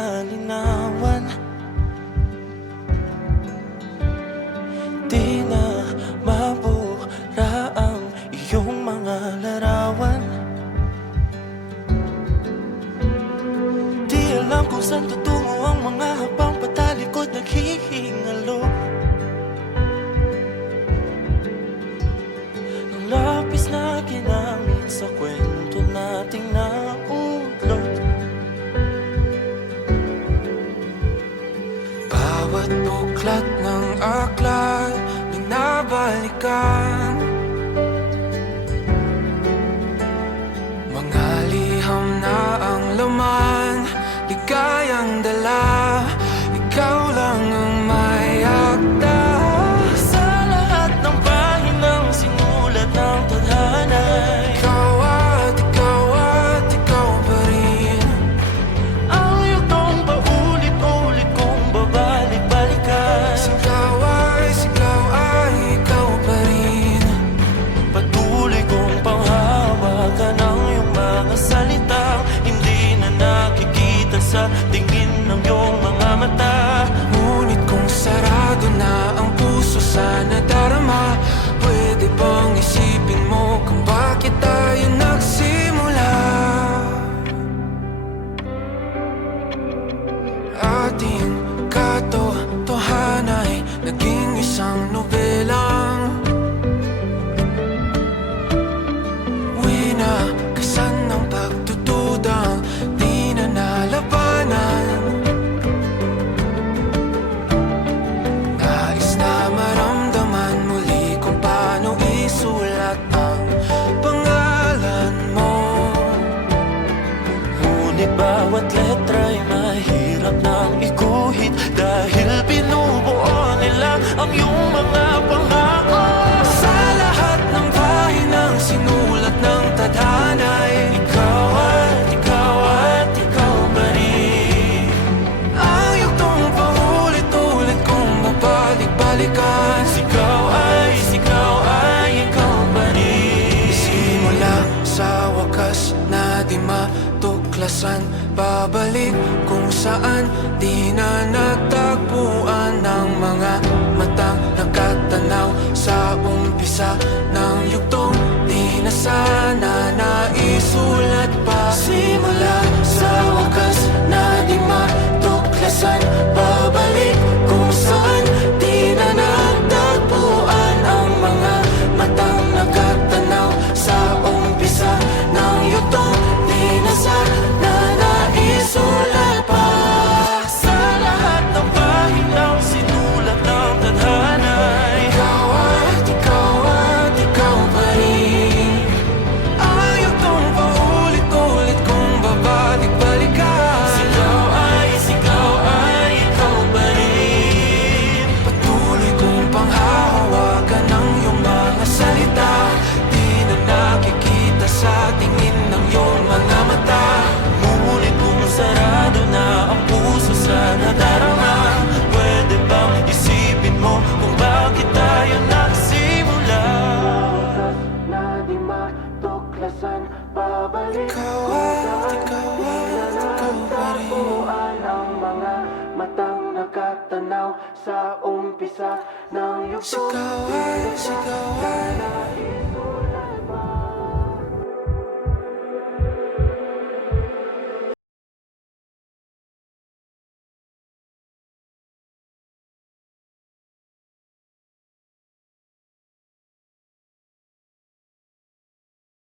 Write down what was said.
malinawan. Di na mabura ang iyong mga larawan. Di alam kung saan tutungo ang mga habang patalikod naghihingalo. Ang lapis na ginamit sa kwento nating naulot. Bawat buklat ng aklat binabalikan, mga liham na ang laman, ligayang dala, ikaw lang ang may akda. Sa lahat ng pahinang sinulat ng tadhana, ikaw at ikaw pa rin. Ang yugtong paulit-ulit kong babalik-balikan. Sigaw ay ikaw pa rin. Patuloy kong panghawakan ang iyong mga salitang hindi na nakikita sa tingin ng iyong mga mata. Ngunit kung sarado na ang puso sa nadarama, pwede bang isipin mo kung bakit tayo nagsimula? Ating katotohanan ay naging isang nobelang winakasan ng pagtutudang di na nalabanan. Nais na maramdaman muli kung paano isulat ang pangalan mo. Ngunit bawat letra'y mahirap nang iguhit, dahil binubuo nila ang iyong mga pangako. Sa lahat ng pahinang sinulat ng tadhana, ikaw at ikaw pa rin. Ang yugtong paulit-ulit kong babalik-balikan. Sigaw ay ikaw pa rin. Simula sa wakas na di matuklasan, babalik kung saan di na natagpuan ng mga matang nakatanaw sa umpisa ng yugtong di na sana naisulat pa. Simula sa wakas na di matuklasan, babalik kung saan di na natagpuan ang mga matang nakatanaw sa umpisa ng yugtong di na sana naisulat pa. Sa lahat ng pahinang sinulat ng tadhana, ikaw at ikaw pa rin. Ang yugtong paulit-ulit kong babalik-balikan. Sigaw ay ikaw pa rin. Patuloy kong panghahawakan ang iyong mga salita, di na nakikita sa tingin ng iyong mga mata. Ngunit kung sarado na ang puso sa nadarama, pwede bang isipin mo kung bakit tayo nagsimula? Na di matuklasan, babalik ikaw pa rin. Ang mga matang nakatanaw sa umpisa ng yugtong. Sigaw ay